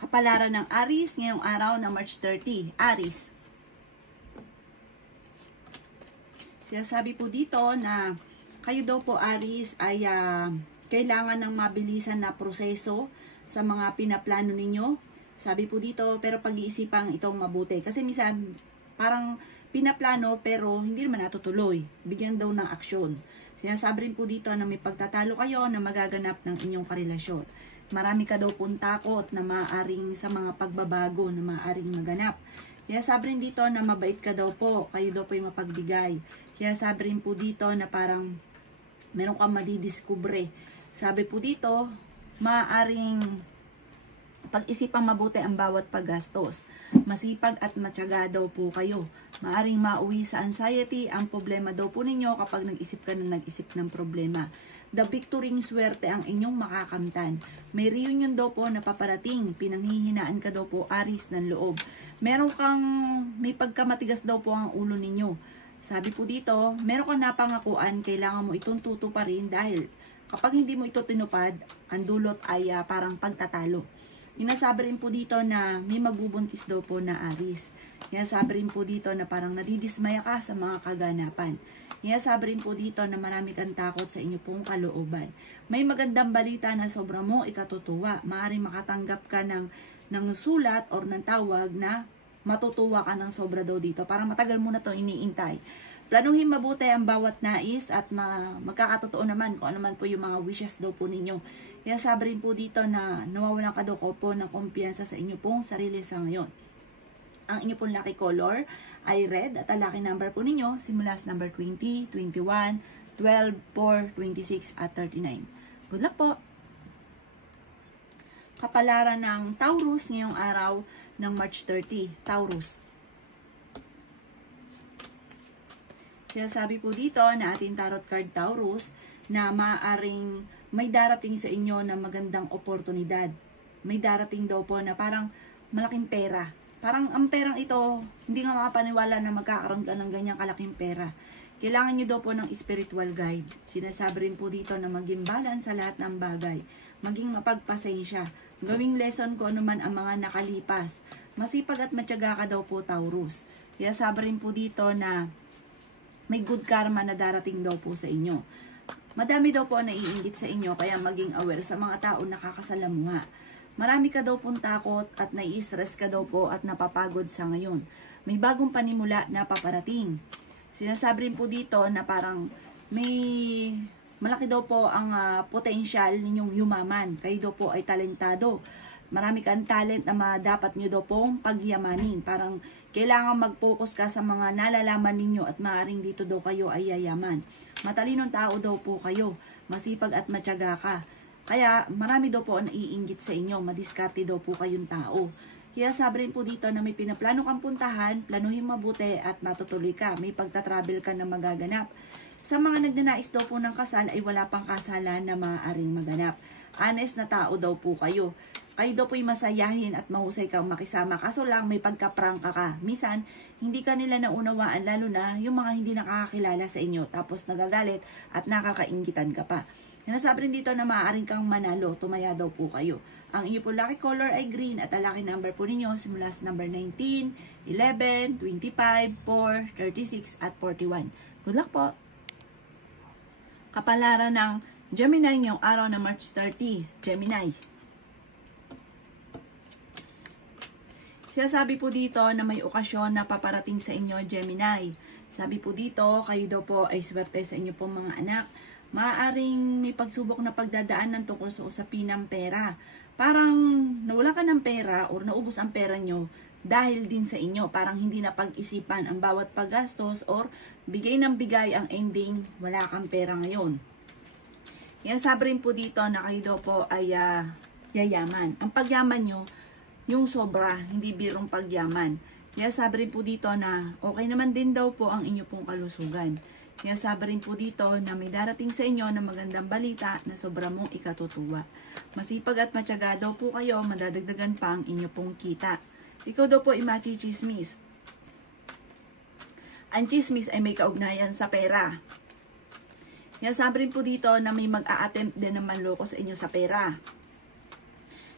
Kapalaran ng Aries ngayong araw na March 30. Aries. Sinasabi po dito na kayo daw po Aries ay kailangan ng mabilisan na proseso sa mga pinaplano ninyo. Sabi po dito, pero pag-iisipang itong mabuti. Kasi minsan, parang pinaplano pero hindi naman natutuloy. Bigyan daw ng aksyon. Sinasabi rin po dito na may pagtatalo kayo na magaganap ng inyong karelasyon. Marami ka daw pong takot na maaaring sa mga pagbabago na maaaring maganap. Kaya sabi rin dito na mabait ka daw po. Kayo daw po yung mapagbigay. Kaya sabi rin po dito na parang meron kang madidiskubre. Sabi po dito, maaaring pag-isipang mabuti ang bawat paggastos. Masipag at matyaga daw po kayo. Maaaring mauwi sa anxiety ang problema daw po ninyo kapag nag-isip ka na nag-isip ng problema. The victory swerte ang inyong makakamtan. May reunion daw po na paparating. Pinanghihinaan ka daw po Aries ng loob. May pagkamatigas daw po ang ulo ninyo. Sabi po dito, meron kang napangakuan, kailangan mo itong tutuparin dahil kapag hindi mo ito tinupad, ang dulot ay parang pagtatalo. Inasabi rin po dito na may magbubuntis daw po na Aries. Inasabi rin po dito na parang nadidismaya ka sa mga kaganapan. Inasabi rin po dito na marami kang takot sa inyo pong kalooban. May magandang balita na sobra mo ikatutuwa. Maaaring makatanggap ka ng sulat or ng tawag na matutuwa ka ng sobra daw dito. Parang matagal mo na to iniintay. Planuhin mabuti ang bawat nais at magkakatotoo naman kung ano man po yung mga wishes daw po ninyo. Kaya sabi rin po dito na nawawalan ka daw po ng kumpiyansa sa inyo pong sarili sa ngayon. Ang inyo pong lucky color ay red at ang lucky number po ninyo simula sa number 20, 21, 12, 4, 26 at 39. Good luck po! Kapalaran ng Taurus ngayong araw ng March 30. Taurus. Sinasabi po dito na ating tarot card Taurus na maaaring may darating sa inyo na magandang oportunidad. May darating daw po na parang malaking pera. Parang ang perang ito, hindi nga makapaniwala na magkakaroon ka ng ganyang kalaking pera. Kailangan nyo daw po ng spiritual guide. Sinasabi rin po dito na maging balance sa lahat ng bagay. Maging mapagpasensya. Gawing lesson ko anuman ang mga nakalipas. Masipag at matyaga ka daw po Taurus. Kaya sabi rin po dito na may good karma na darating daw po sa inyo. Madami daw po ang naiinggit sa inyo kaya maging aware sa mga tao na nakakasalamuha. Marami ka daw pong takot at nai-stress ka daw po at napapagod sa ngayon. May bagong panimula na paparating. Sinasabi rin po dito na parang may malaki daw po ang potensyal ninyong yumaman. Kayo daw po ay talentado. Marami kang talent na dapat nyo daw pong pagyamanin. Parang kailangan mag-focus ka sa mga nalalaman ninyo at maaaring dito daw kayo ay yayaman. Matalinong tao daw po kayo. Masipag at matyaga ka. Kaya marami daw po ang naiinggit sa inyo. Madiskarte daw po kayong tao. Kaya sabi rin po dito na may pinaplano kang puntahan, planuhin mabuti at matutuloy ka. May pagtatravel ka na magaganap. Sa mga nagnanais daw po ng kasal ay wala pang kasalan na maaaring maganap. Honest na tao daw po kayo. Kayo daw po'y masayahin at mahusay kang makisama. Kaso lang may pagkaprangka ka. Minsan, hindi ka nila naunawaan lalo na yung mga hindi nakakakilala sa inyo. Tapos nagagalit at nakakainggitan ka pa. Nasabi rin dito na maaaring kang manalo. Tumaya daw po kayo. Ang inyo po lucky color ay green at ang lucky number po ninyo simula sa number 19, 11, 25, 4, 36 at 41. Good luck po! Kapalaran ng Gemini ngayong araw na March 30. Gemini. Sinasabi po dito na may okasyon na paparating sa inyo, Gemini. Sabi po dito, kayo daw po ay swerte sa inyo pong mga anak. Maaaring may pagsubok na pagdadaanan tungkol sa usapin ng pera. Parang nawala ka ng pera o naubos ang pera nyo dahil din sa inyo. Parang hindi na pag-isipan ang bawat paggastos or bigay ng bigay ang ending, wala kang pera ngayon. Yan sabi rin po dito na kayo daw po ay yayaman. Ang pagyaman nyo, yung sobra, hindi birong pagyaman. Kaya sabi rin po dito na okay naman din daw po ang inyo pong kalusugan. Kaya sabi rin po dito na may darating sa inyo na magandang balita na sobra mong ikatutuwa. Masipag at matyaga daw po kayo, madadagdagan pa ang inyo pong kita. Ikaw daw po imachi-chismis. Ang chismis ay may kaugnayan sa pera. Kaya sabi rin po dito na may mag-a-attempt din na manloko sa inyo sa pera.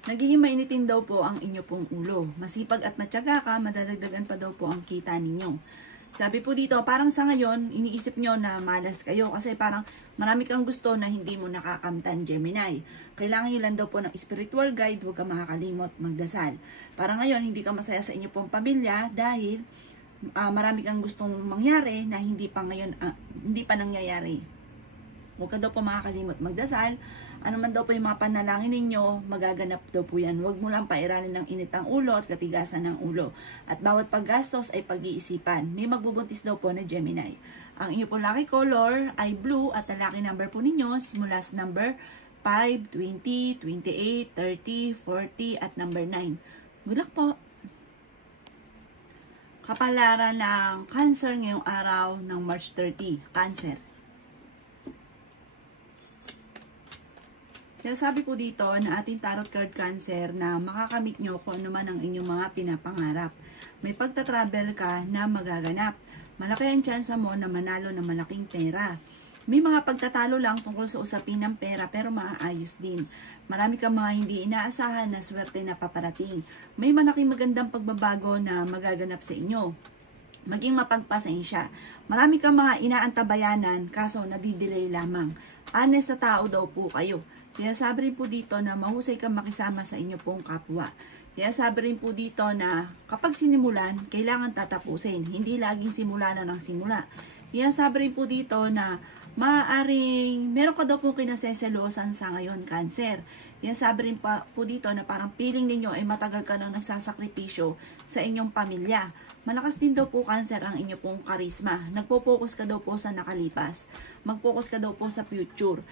Nagiging mainitin daw po ang inyo pong ulo. Masipag at matyaga ka, madadagdagan pa daw po ang kita ninyo. Sabi po dito, parang sa ngayon, iniisip nyo na malas kayo kasi parang marami kang gusto na hindi mo nakakamtan, Gemini. Kailangan nyo lang daw po ng spiritual guide, huwag ka makakalimot, magdasal. Parang ngayon, hindi ka masaya sa inyo pong pamilya dahil marami kang gustong mangyari na hindi pa ngayon, hindi pa nangyayari. Huwag ka daw po makakalimot, magdasal. Ano man daw po yung mga panalangin ninyo, magaganap daw po yan. Huwag mo lang pairanin ng init ang ulo at katigasan ng ulo. At bawat paggastos ay pag-iisipan. May magbubuntis daw po na Gemini. Ang inyo po lucky color ay blue at ang lucky number po ninyo simula sa number 5, 20, 28, 30, 40 at number 9. Good luck po! Kapalaran ng Cancer ngayong araw ng March 30. Cancer. Kaya sabi po dito na ating tarot card Cancer na makakamit nyo kung ano man ang inyong mga pinapangarap. May pagta-travel ka na magaganap. Malaki ang tsansa mo na manalo ng malaking pera. May mga pagtatalo lang tungkol sa usapin ng pera pero maaayos din. Marami kang mga hindi inaasahan na swerte na paparating. May malaking magandang pagbabago na magaganap sa inyo. Maging mapagpasensya. Marami kang mga inaantabayanan kaso nadidelay lamang. Honest sa tao daw po kayo. Sinasabi rin po dito na mahusay kang makisama sa inyo pong kapwa. Kaya sabi rin po dito na kapag sinimulan, kailangan tatapusin. Hindi laging simula na ng simula. Kaya sabi rin po dito na maaaring meron ka daw po kinaseselosan sa ngayon, Cancer. Kaya sabi rin po dito na parang feeling ninyo ay matagal ka nang nagsasakripisyo sa inyong pamilya. Malakas din daw po, Cancer, ang inyo pong karisma. Nagpo-focus ka daw po sa nakalipas. Mag-focus ka daw po sa future.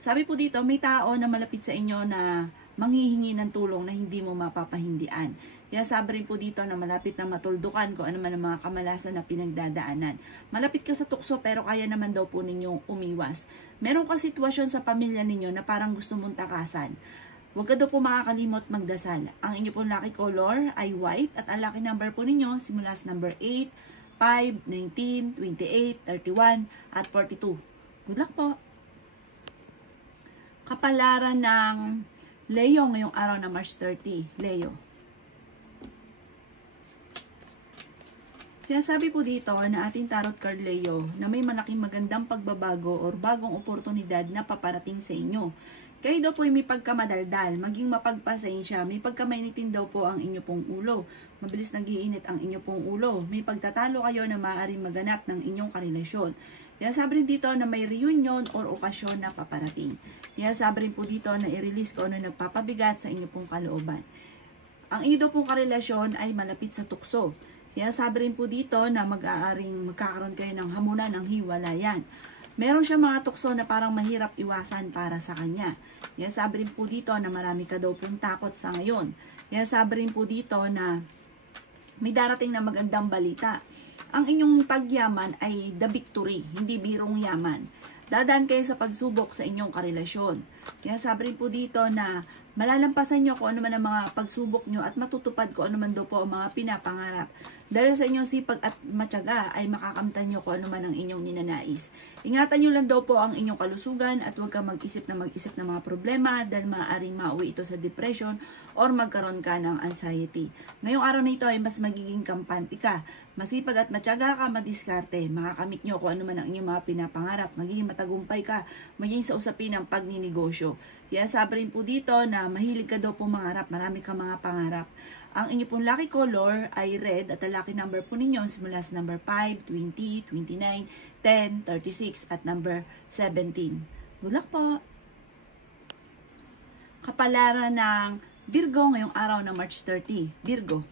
Sabi po dito, may tao na malapit sa inyo na manghihingi ng tulong na hindi mo mapapahindian. Kaya sabi rin po dito na malapit na matuldukan kung ano man ang mga kamalasan na pinagdadaanan. Malapit ka sa tukso pero kaya naman daw po ninyong umiwas. Meron kang sitwasyon sa pamilya ninyo na parang gusto mong takasan. Huwag ka daw po makakalimot magdasal. Ang inyo pong lucky color ay white at ang lucky number po ninyo simula sa number 8, 5, 19, 28, 31 at 42. Good luck po! Kapalaran ng Leo ngayong araw na March 30. Leo. Sinasabi po dito na ating tarot card Leo na may malaking magandang pagbabago or bagong oportunidad na paparating sa inyo. Kayo daw po ay may pagkamadaldal, maging mapagpasensya, may pagkamainitin daw po ang inyo pong ulo. Mabilis nagiinit ang inyo pong ulo. May pagtatalo kayo na maaaring maganap ng inyong karelasyon. Kaya sabi rin dito na may reunion or okasyon na paparating. Kaya sabi rin po dito na i-release ko ano nagpapabigat sa inyo pong kalooban. Ang inyo daw pong karelasyon ay malapit sa tukso. Kaya sabi rin po dito na magkakaroon kayo ng hamunan ng hiwalayan. Meron siya mga tukso na parang mahirap iwasan para sa kanya. Kaya sabi rin po dito na marami ka daw pong takot sa ngayon. Kaya sabi rin po dito na may darating na magandang balita. Ang inyong pagyaman ay the victory, hindi birong yaman. Dadaan kayo sa pagsubok sa inyong karelasyon. Kaya sabi rin po dito na malalampasan nyo kung ano man ang mga pagsubok nyo at matutupad kung ano man daw po ang mga pinapangarap. Dahil sa inyong sipag at matyaga ay makakamtan nyo kung ano man ang inyong ninanais. Ingatan nyo lang daw po ang inyong kalusugan at huwag kang mag-isip ng mga problema dahil maaaring mauwi ito sa depression or magkaroon ka ng anxiety. Ngayong araw na ito ay mas magiging kampante ka. Masipag at matyaga ka, madiskarte. Makakamit nyo kung ano man ang inyong mga pinapangarap. Magiging matagumpay ka, magiging sa usapin ng pagninegosyo. Kaya sabi rin po dito na mahilig ka daw po mangarap. Marami kang mga pangarap. Ang inyo pong lucky color ay red at ang lucky number po ninyo simula sa number 5, 20, 29, 10, 36 at number 17. Good luck po! Kapalaran ng Virgo ngayong araw ng March 30. Virgo.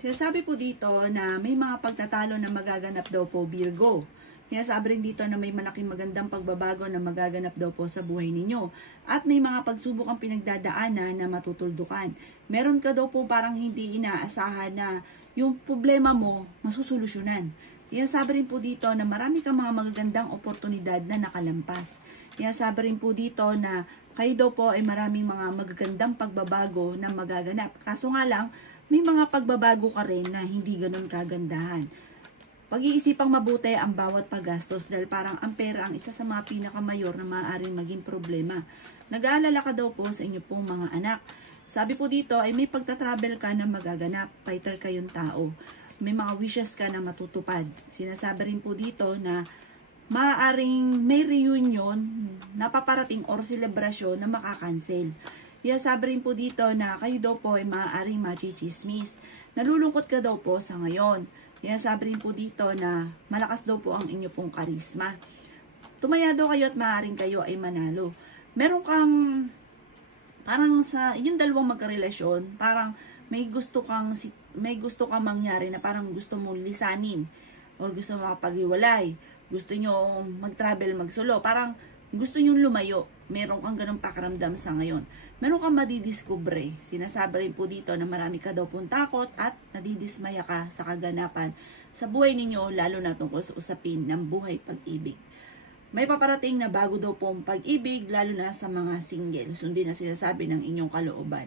Sinasabi po dito na may mga pagtatalo na magaganap daw po Virgo. Kaya sabi rin dito na may malaking magandang pagbabago na magaganap daw po sa buhay ninyo. At may mga pagsubok ang pinagdadaanan na matutuldukan. Meron ka daw po parang hindi inaasahan na yung problema mo masusolusyonan. Kaya sabi rin po dito na marami kang mga magagandang oportunidad na nakalampas. Kaya sabi rin po dito na kayo daw po ay maraming mga magagandang pagbabago na magaganap. Kaso nga lang, may mga pagbabago ka rin na hindi ganun kagandahan. Pag-iisipang mabuti ang bawat paggastos dahil parang ang pera ang isa sa mga pinakamayor na maaaring maging problema. Nag-aalala ka daw po sa inyo pong mga anak. Sabi po dito ay may pagta-travel ka na magaganap, fighter kayong tao. May mga wishes ka na matutupad. Sinasabi rin po dito na maaaring may reunion na paparating or selebrasyon na makakancel. Sabi rin po dito na kayo daw po ay maaaring machichismis. Nalulungkot ka daw po sa ngayon. Sabi rin po dito na malakas daw po ang inyo pong karisma. Tumaya daw kayo at maaaring kayo ay manalo. Meron kang, parang sa yung dalawang magkarelasyon, parang may gusto kang mangyari na parang gusto mo lisanin or gusto mo makapaghiwalay. Gusto nyo mag-travel, magsulo. Parang gusto nyo lumayo. Meron kang ganung pakiramdam sa ngayon. Meron kang madidiskubre. Sinasabi rin po dito na marami ka daw pong takot at nadidismaya ka sa kaganapan sa buhay ninyo, lalo na tungkol sa usapin ng buhay pag-ibig. May paparating na bago daw pong pag-ibig, lalo na sa mga single. Sundin na sinasabi ng inyong kalooban.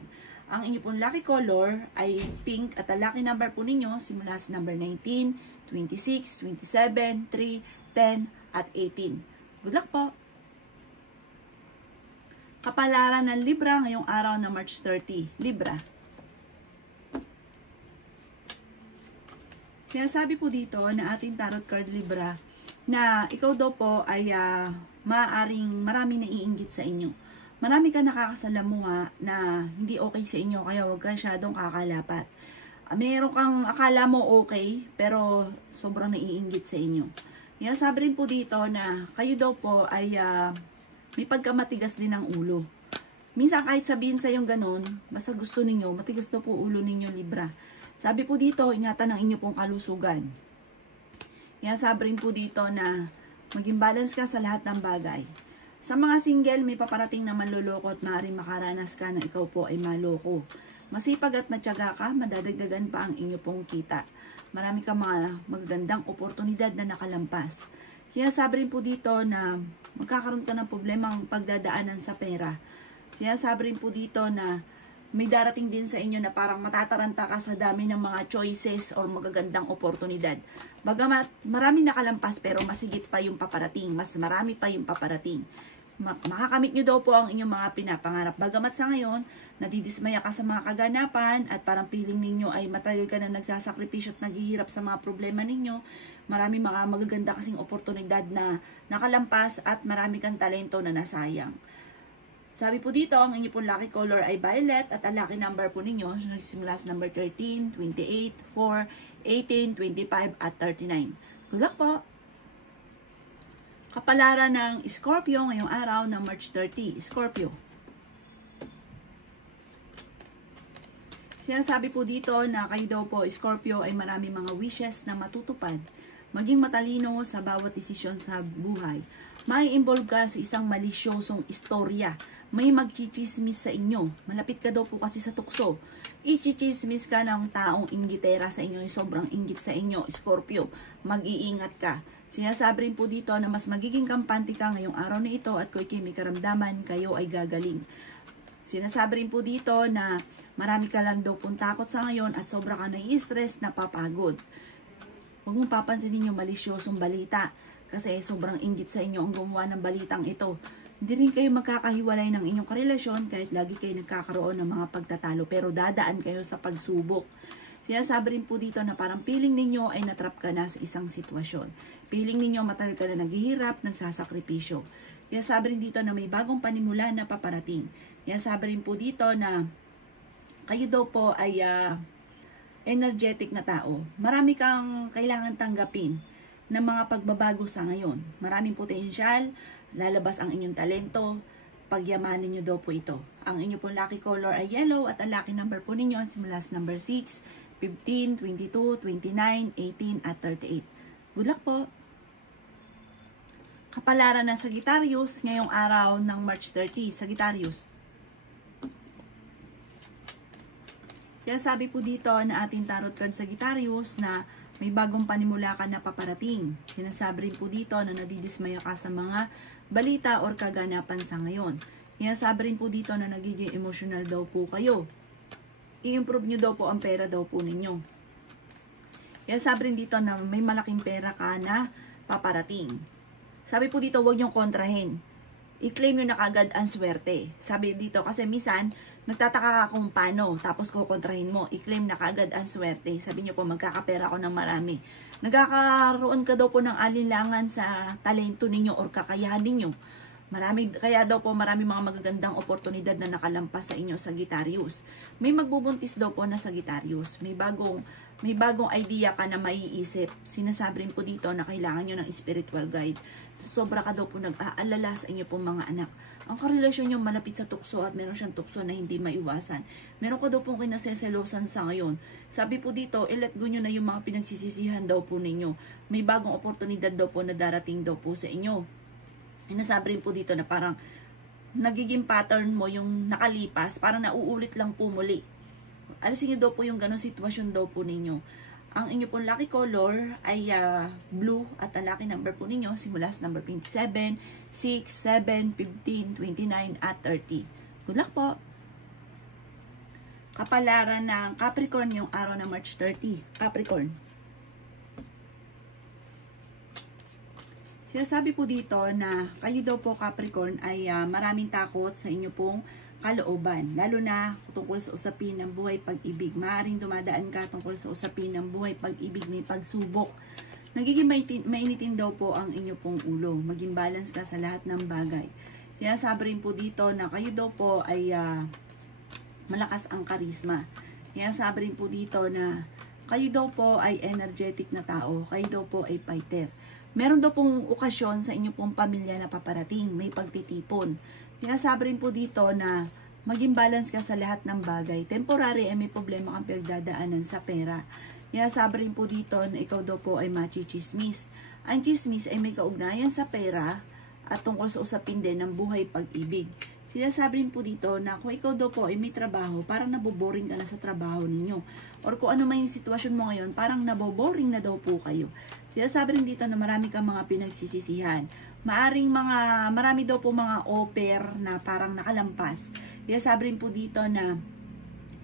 Ang inyong pong lucky color ay pink at ang lucky number po ninyo simula sa number 19, 26, 27, 3, 10, at 18. Good luck po! Kapalaran ng Libra ngayong araw na March 30. Libra. Sinasabi po dito na ating tarot card Libra na ikaw daw po ay maaaring marami naiinggit sa inyo. Marami ka nakakasalamuha na hindi okay sa inyo kaya huwag ka masyadong kakalapat. Meron kang akala mo okay pero sobrang naiinggit sa inyo. Sabi rin po dito na kayo daw po ay may pagkamatigas din ng ulo. Minsan kahit sabihin sa yung ganun, basta gusto ninyo, matigas daw po ulo ninyo Libra. Sabi po dito, ingatan ang inyo pong kalusugan. Sabi rin po dito na maging balance ka sa lahat ng bagay. Sa mga single, may paparating na manloloko at maaaring makaranas ka na ikaw po ay maloko. Masipag at matyaga ka, madadagdagan pa ang inyo pong kita. Marami ka mga magagandang oportunidad na nakalampas. Sabi rin po dito na magkakaroon ka ng problemang pagdadaanan sa pera. Sabi rin po dito na may darating din sa inyo na parang matataranta ka sa dami ng mga choices or magagandang oportunidad. Bagamat maraming nakalampas pero masigit pa yung paparating, mas marami pa yung paparating. Makakamit nyo daw po ang inyong mga pinapangarap. Bagamat sa ngayon, nadidismaya ka sa mga kaganapan at parang feeling ninyo ay matagal ka na nagsasakripisyo at naghihirap sa mga problema ninyo. Marami mga magaganda kasing oportunidad na nakalampas at marami kang talento na nasayang. Sabi po dito, ang inyo pong lucky color ay violet at ang lucky number po ninyo nagsisimula sa number 13, 28, 4, 18, 25 at 39. Good luck po! Kapalaran ng Scorpio ngayong araw ng March 30. Scorpio. Sinasabi po dito na kayo daw po, Scorpio, ay marami mga wishes na matutupad. Maging matalino sa bawat desisyon sa buhay. May involve ka sa isang malisyosong istorya. May magchichismis sa inyo. Malapit ka daw po kasi sa tukso. Ichichismis ka ng taong inggitera sa inyo, sobrang inggit sa inyo, Scorpio. Mag-iingat ka. Sinasabi rin po dito na mas magiging kampante ka ngayong araw na ito at kung may karamdaman, kayo ay gagaling. Sinasabi rin po dito na marami ka lang daw pong takot sa ngayon at sobra ka nai-stress, napapagod. Huwag mong papansinin yung malisyosong balita kasi sobrang inggit sa inyo ang gumawa ng balitang ito. Hindi rin kayo magkakahiwalay ng inyong karelasyon kahit lagi kayo nagkakaroon ng mga pagtatalo pero dadaan kayo sa pagsubok. Sinasabi rin po dito na parang feeling ninyo ay natrap ka na sa isang sitwasyon. Feeling ninyo matagal ka na naghihirap, nagsasakripisyo. Sinasabi rin dito na may bagong panimula na paparating. Sinasabi rin po dito na kayo daw po ay energetic na tao. Marami kang kailangan tanggapin ng mga pagbabago sa ngayon. Maraming potensyal, lalabas ang inyong talento, pagyamanin nyo daw po ito. Ang inyong pong lucky color ay yellow at ang lucky number po ninyo simula sa number 6, 15, 22, 29, 18 at 38. Good luck po! Kapalaran ng Sagittarius ngayong araw ng March 30. Sagittarius. Kaya sabi po dito na ating tarot card Sagittarius na may bagong panimula ka na paparating. Sinasabi rin po dito na nadidismaya ka sa mga balita or kaganapan sa ngayon. Sinasabi rin po dito na nagiging emotional daw po kayo. I-improve nyo daw po ang pera daw po ninyo. Kaya sabi rin dito na may malaking pera ka na paparating. Sabi po dito, huwag niyong kontrahin. I-claim nyo na kagad ang swerte. Sabi dito, kasi minsan, nagtataka ka kung paano, tapos kukontrahin mo, i-claim na kagad ang swerte. Sabi nyo po, magkakapera ko ng marami. Nagkakaroon ka daw po ng alinlangan sa talento ninyo or kakayahan ninyo. Kaya daw po marami mga magagandang oportunidad na nakalampas sa inyo, Sagittarius. May magbubuntis daw po na Sagittarius. May bagong idea ka na maiisip. Sinasabi rin po dito na kailangan nyo ng spiritual guide. Sobra ka daw po nag-aalala sa inyo pong mga anak. Ang karelasyon nyo malapit sa tukso at meron siyang tukso na hindi maiwasan. Meron ka daw pong kinaseselosan sa ngayon. Sabi po dito, i-let go nyo na yung mga pinagsisisihan daw po ninyo. May bagong oportunidad daw po na darating daw po sa inyo. Sinasabi rin po dito na parang nagiging pattern mo yung nakalipas, parang nauulit lang po muli. Alisin nyo daw po yung ganong sitwasyon daw po ninyo. Ang inyo pong lucky color ay blue at ang lucky number po ninyo simula sa number 27, 6, 7, 15, 29 at 30. Good luck po! Kapalaran ng Capricorn yung araw ng March 30. Capricorn. Sinasabi po dito na kayo daw po Capricorn ay maraming takot sa inyo pong kalooban, lalo na tungkol sa usapin ng buhay pag-ibig. Maaaring dumadaan ka tungkol sa usapin ng buhay pag-ibig, may pagsubok. Nagiging mainitin daw po ang inyo pong ulo. Maging balance ka sa lahat ng bagay. Kaya sabi rin po dito na kayo daw po ay malakas ang karisma. Kaya sabi rin po dito na kayo daw po ay energetic na tao. Kayo daw po ay fighter. Meron daw pong okasyon sa inyo pong pamilya na paparating. May pagtitipon. Kaya sabi rin po dito na maging balance ka sa lahat ng bagay. Temporary ay may problema kang pinagdadaanan sa pera. Kaya sabi rin po dito na ikaw daw po ay machichismis. Ang chismis ay may kaugnayan sa pera at tungkol sa usapin din ng buhay pag-ibig. Sinasabi rin po dito na kung ikaw daw po ay may trabaho, parang naboboring ka na sa trabaho ninyo. Or kung ano man yung sitwasyon mo ngayon, parang naboboring na daw po kayo. Sinasabi rin dito na marami kang mga pinagsisisihan. Marami daw po mga offer na parang nakalampas. Kaya sabi rin po dito na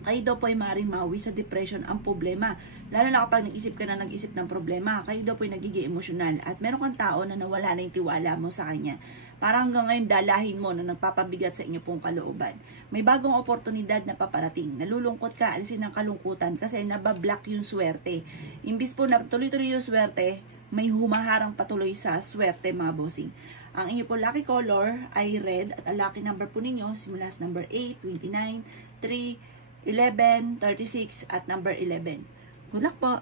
kayo daw po ay maaaring mauwi sa depression ang problema. Lalo na kapag nag-isip ka na nag-isip ng problema, kayo daw po ay nagiging emosyonal. At meron kang tao na nawala na yung tiwala mo sa kanya. Parang hanggang ngayon dalahin mo na nagpapabigat sa inyo pong kalooban. May bagong oportunidad na paparating. Nalulungkot ka, alisin ng kalungkutan kasi nabablock yung swerte. Imbis po na tuloy-tuloy yung swerte, may humaharang patuloy sa swerte mga bossing. Ang inyo po lucky color ay red at ang lucky number po ninyo simula sa number 8, 29, 3, 11, 36 at number 11. Good luck po!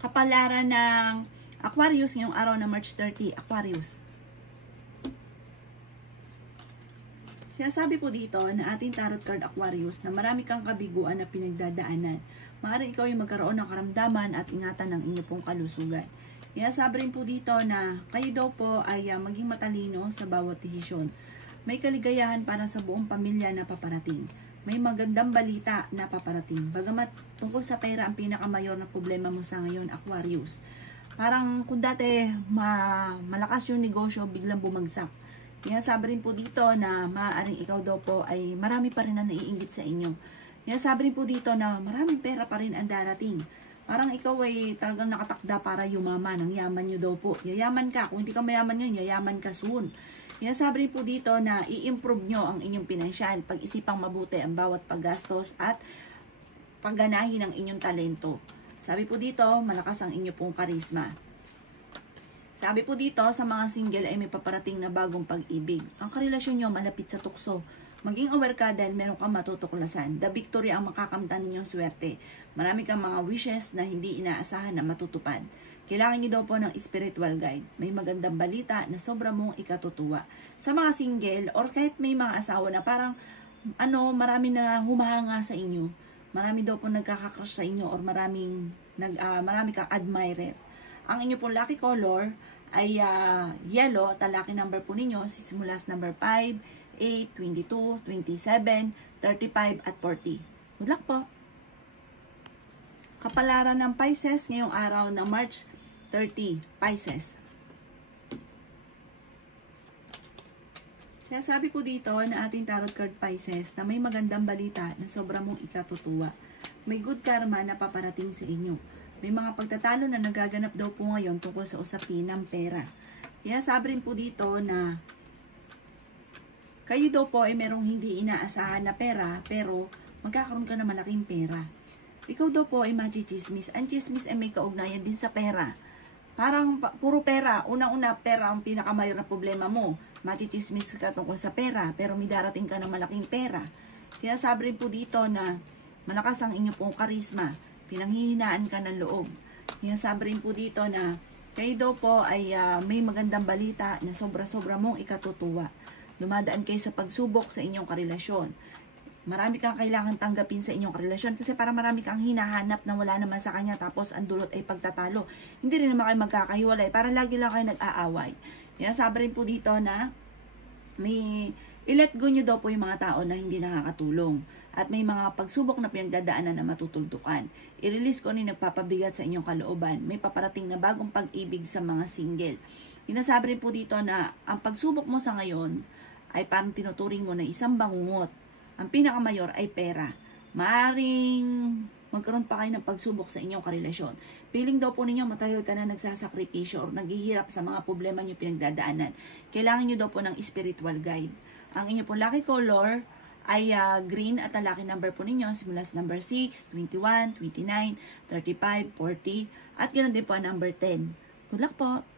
Kapalaran ng Aquarius ngayong araw na March 30, Aquarius. Sinasabi po dito na ating tarot card Aquarius na marami kang kabiguan na pinagdadaanan. Maaaring ikaw yung magkaroon ng karamdaman at ingatan ng inyong pong kalusugan. Kaya sabi rin po dito na kayo daw po ay maging matalino sa bawat desisyon. May kaligayahan para sa buong pamilya na paparating. May magandang balita na paparating. Bagamat tungkol sa pera ang pinakamayor na problema mo sa ngayon, Aquarius. Parang kung dati malakas yung negosyo, biglang bumagsak. Kaya sabi rin po dito na maaaring ikaw daw po ay marami pa rin na naiinggit sa inyo. Kaya sabi rin po dito na maraming pera pa rin ang darating. Parang ikaw ay talagang nakatakda para yumaman. Ang yaman nyo daw po. Yayaman ka. Kung hindi ka mayaman ngayon, yayaman ka soon. Kaya sabi rin po dito na i-improve nyo ang inyong pinansyal. Pag-isipang mabuti ang bawat paggastos at pagganahin ang inyong talento. Sabi po dito, malakas ang inyong pong karisma. Sabi po dito, sa mga single ay may paparating na bagong pag-ibig. Ang karelasyon nyo malapit sa tukso. Maging aware ka dahil meron kang matutuklasan. The victory ang makakamtan ninyong swerte. Marami kang mga wishes na hindi inaasahan na matutupad. Kailangan niyo daw po ng spiritual guide. May magandang balita na sobra mong ikatutuwa. Sa mga single or kahit may mga asawa na parang marami na humahanga sa inyo. Marami daw po nagkakakrush sa inyo or marami kang admirer. Ang inyo po lucky color ay yellow at ang lucky number po ninyo simula sa number 5, 8, 22, 27, 35 at 40. Good luck po! Kapalaran ng Pisces ngayong araw ng March 30, Pisces. Sinasabi po dito na ating tarot card Pisces na may magandang balita na sobra mong ikatutuwa. may good karma na paparating sa inyo. May mga pagtatalo na nagaganap daw po ngayon tungkol sa usapin ng pera. Kaya sabi rin po dito na kayo daw po ay merong hindi inaasahan na pera, pero magkakaroon ka na malaking pera. Ikaw daw po ay machichismis. Ang chismis ay may kaugnayan din sa pera. Parang puro pera. Unang-una, pera ang pinakamayor na problema mo. Machichismis ka tungkol sa pera, pero may darating ka ng malaking pera. Sinasabi rin po dito na malakas ang inyo pong karisma. Pinanghihinaan ka ng loob. Sinasabi rin po dito na kayo daw po ay may magandang balita na sobra-sobra mong ikatutuwa. Dumadaan kayo sa pagsubok sa inyong karelasyon. Marami kang kailangan tanggapin sa inyong relasyon kasi para marami kang hinahanap na wala naman sa kanya tapos ang dulot ay pagtatalo. Hindi rin naman kayo magkakahiwalay para lagi lang kayo nag-aaway. Yan, sabi rin po dito na may i-let go nyo daw po yung mga tao na hindi nakakatulong. At may mga pagsubok na pinagdadaanan na matutuldukan. I-release ko ano yung nagpapabigat sa inyong kalooban. May paparating na bagong pag-ibig sa mga single. Sinasabi rin po dito na ang pagsubok mo sa ngayon ay parang tinuturing mo na isang bangungot. Ang pinakamayor ay pera. Maaring magkaroon pa kayo ng pagsubok sa inyong karelasyon. Piling daw po ninyo matagal ka na nagsasakripisyo or naghihirap sa mga problema nyo pinagdadaanan. Kailangan nyo daw po ng spiritual guide. Ang inyo po lucky color ay green at ang lucky number po ninyo simula sa number 6, 21, 29, 35, 40 at ganoon din po ang number 10. Good luck po!